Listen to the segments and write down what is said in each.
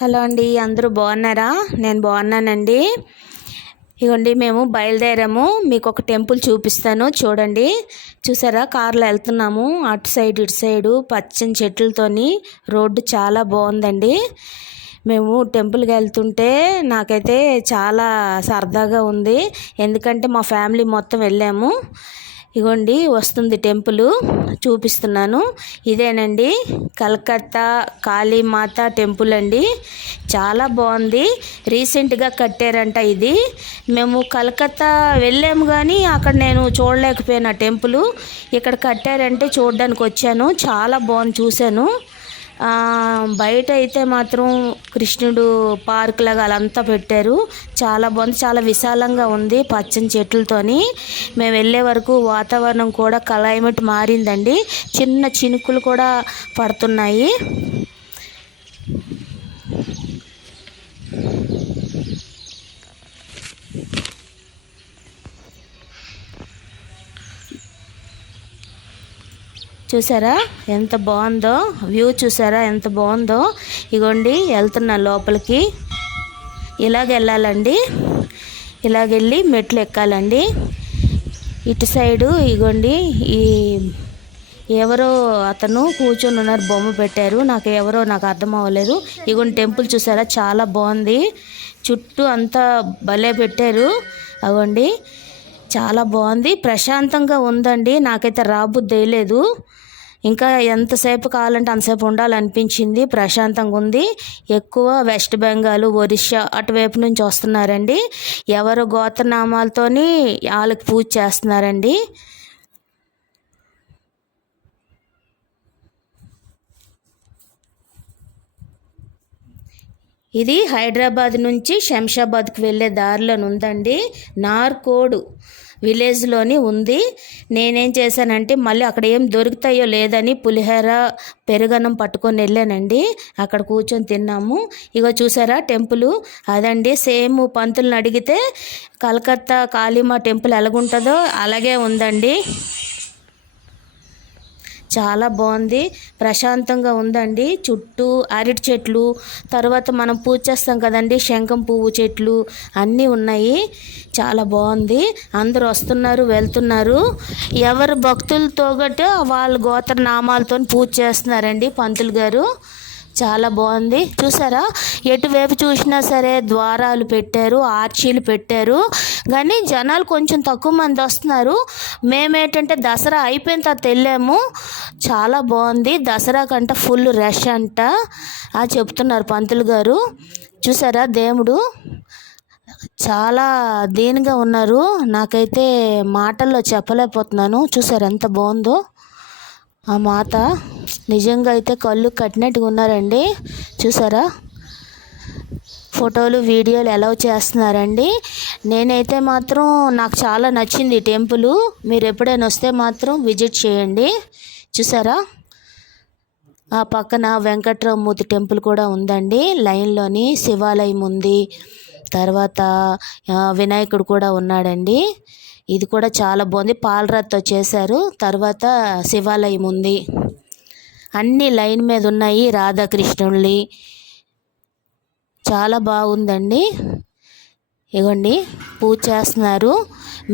Hello అండి, అందరూ బాగున్నారా? నేను బాగున్నానండి. ఇగోండి మేము బయలుదేరాము. మీకు ఒక టెంపుల్ చూపిస్తాను, చూడండి. చూసారా, కార్లో వెళ్తున్నాము. అటు సైడ్ ఇటు సైడు పచ్చని చెట్లతోని రోడ్డు చాలా బాగుందండి. మేము టెంపుల్కి వెళ్తుంటే నాకైతే చాలా సరదాగా ఉంది, ఎందుకంటే మా ఫ్యామిలీ మొత్తం వెళ్ళాము. ఇగోండి వస్తుంది టెంపుల్, చూపిస్తున్నాను. ఇదేనండి కలకత్తా కాళీమాత టెంపుల్ అండి. చాలా బాగుంది, రీసెంట్గా కట్టారంట ఇది. మేము కలకత్తా వెళ్ళాము కానీ అక్కడ నేను చూడలేకపోయినా టెంపుల్. ఇక్కడ కట్టారంటే చూడడానికి వచ్చాను, చాలా బాగుంది, చూశాను. బయట అయితే మాత్రం కృష్ణుడు పార్క్ లాగా అలంతా పెట్టారు, చాలా బాగుంది, చాలా విశాలంగా ఉంది పచ్చని చెట్లతోని. మేము వెళ్ళే వరకు వాతావరణం కూడా క్లైమేట్ మారిందండి, చిన్న చినుకులు కూడా పడుతున్నాయి. చూసారా ఎంత బాగుందో వ్యూ, చూసారా ఎంత బాగుందో. ఇగోండి వెళ్తున్నా లోపలికి. ఇలాగ వెళ్ళాలండి, ఇలాగెళ్ళి మెట్లు ఎక్కాలండి. ఇటు సైడు ఇగోండి ఈ ఎవరో అతను కూర్చొని ఉన్నారు, బొమ్మ పెట్టారు, నాకు అర్థం అవ్వలేదు. ఇగోండి టెంపుల్ చూసారా, చాలా బాగుంది, చుట్టూ అంతా భలే పెట్టారు. అవ్వండి చాలా బాగుంది, ప్రశాంతంగా ఉందండి. నాకైతే రాబుద్ది వేయలేదు, ఇంకా ఎంతసేపు కావాలంటే అంతసేపు ఉండాలనిపించింది. ప్రశాంతంగా ఉంది. ఎక్కువ వెస్ట్ బెంగాల్, ఒరిస్సా అటువైపు నుంచి వస్తున్నారండి. ఎవరు గోత్రనామాలతోని వాళ్ళకి పూజ చేస్తున్నారండి. ఇది హైదరాబాద్ నుంచి శంషాబాద్కి వెళ్ళే దారిలో ఉందండి. నార్కోడ్ విలేజ్లోని ఉంది. నేనేం చేశానంటే మళ్ళీ అక్కడ ఏం దొరుకుతాయో లేదని పులిహోర పెరుగన్నం పట్టుకొని వెళ్ళానండి. అక్కడ కూర్చొని తిన్నాము. ఇగో చూసారా టెంపుల్ అదండి. సేమ్ పంతులను అడిగితే కలకత్తా కాళీమా టెంపుల్ ఎలాగుంటుందో అలాగే ఉందండి. చాలా బాగుంది, ప్రశాంతంగా ఉందండి. చుట్టూ అరటి చెట్లు, తర్వాత మనం పూజ చేస్తాం కదండి శంఖం పువ్వు చెట్లు అన్నీ ఉన్నాయి. చాలా బాగుంది. అందరూ వస్తున్నారు, వెళ్తున్నారు. ఎవరు భక్తులతో గట్రా వాళ్ళ గోత్ర నామాలతో పూజ చేస్తున్నారండి పంతులు గారు. చాలా బాగుంది. చూసారా, ఎటువైపు చూసినా సరే ద్వారాలు పెట్టారు, ఆర్చీలు పెట్టారు, కానీ జనాలు కొంచెం తక్కువ మంది వస్తున్నారు. మేమేంటంటే దసరా అయిపోయిన తర్వాత వెళ్ళాము. చాలా బాగుంది, దసరా కంట ఫుల్ రష్ అంట చెప్తున్నారు పంతులు గారు. చూసారా దేవుడు చాలా దీనిగా ఉన్నారు, నాకైతే మాటల్లో చెప్పలేకపోతున్నాను. చూసారా ఎంత బాగుందో ఆ మాత, నిజంగా అయితే కళ్ళు కట్టినట్టుగా ఉన్నారండి. చూసారా ఫోటోలు వీడియోలు ఎలా చేస్తున్నారండి. నేనైతే మాత్రం నాకు చాలా నచ్చింది టెంపుల్. మీరు ఎప్పుడైనా వస్తే మాత్రం విజిట్ చేయండి. చూసారా ఆ పక్కన వెంకట్రామమూర్తి టెంపుల్ కూడా ఉందండి లైన్లోని. శివాలయం ఉంది, తర్వాత వినాయకుడు కూడా ఉన్నాడండి. ఇది కూడా చాలా బాగుంది, పాలరాతితో చేశారు. తర్వాత శివాలయం ఉంది, అన్ని లైన్ మీద ఉన్నాయి రాధాకృష్ణుల్ని. చాలా బాగుందండి. ఇగోండి పూజ చేస్తున్నారు,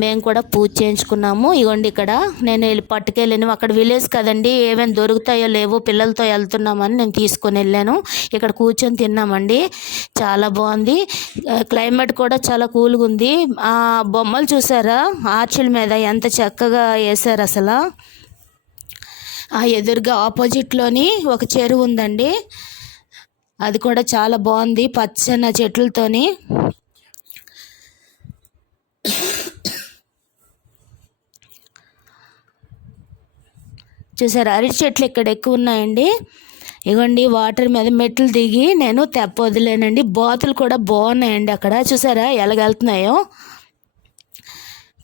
మేము కూడా పూజ చేయించుకున్నాము. ఇగోండి ఇక్కడ నేను పట్టుకెళ్ళాను, అక్కడ విలేజ్ కదండి, ఏమైనా దొరుకుతాయో లేవో పిల్లలతో వెళ్తున్నామని నేను తీసుకొని వెళ్ళాను. ఇక్కడ కూర్చొని తిన్నామండి, చాలా బాగుంది. క్లైమేట్ కూడా చాలా కూల్గా ఉంది. ఆ బొమ్మలు చూసారా ఆర్చిల మీద ఎంత చక్కగా వేశారు అసలు. ఆ ఎదురుగా ఆపోజిట్లోని ఒక చెరువు ఉందండి, అది కూడా చాలా బాగుంది పచ్చని చెట్లతోని. చూసారు అరటి చెట్లు ఇక్కడ ఎక్కువ ఉన్నాయండి. ఇగోండి వాటర్ మీద మెట్లు దిగి నేను తెప్ప వదిలేనండి. బాతులు కూడా బాగున్నాయండి అక్కడ, చూసారా ఎలాగెళ్తున్నాయో.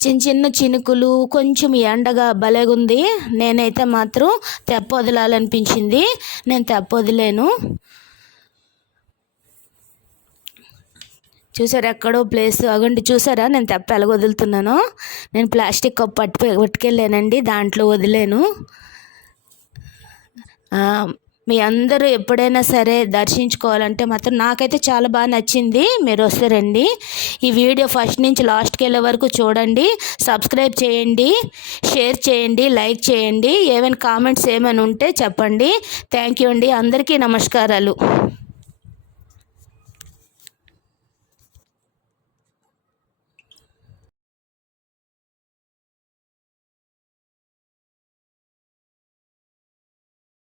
చిన్న చిన్న చినుకులు, కొంచెం ఎండగా భలేగుంది. నేనైతే మాత్రం తెప్ప వదలాలనిపించింది, నేను తెప్ప వదిలేను. చూసారా ఎక్కడో ప్లేస్, అగండి చూసారా నేను తెప్ప ఎలాగ వదులుతున్నాను. నేను ప్లాస్టిక్ కప్పు పట్టుకెళ్ళానండి, దాంట్లో వదిలేను. మీ అందరూ ఎప్పుడైనా సరే దర్శించుకోవాలంటే మాత్రం నాకైతే చాలా బాగా నచ్చింది. మీరు వస్తే రండి. ఈ వీడియో ఫస్ట్ నుంచి లాస్ట్కి వెళ్ళే వరకు చూడండి. సబ్స్క్రైబ్ చేయండి, షేర్ చేయండి, లైక్ చేయండి. ఏమైనా కామెంట్స్ ఏమైనా ఉంటే చెప్పండి. థ్యాంక్ యూ అండి. అందరికీ నమస్కారాలు.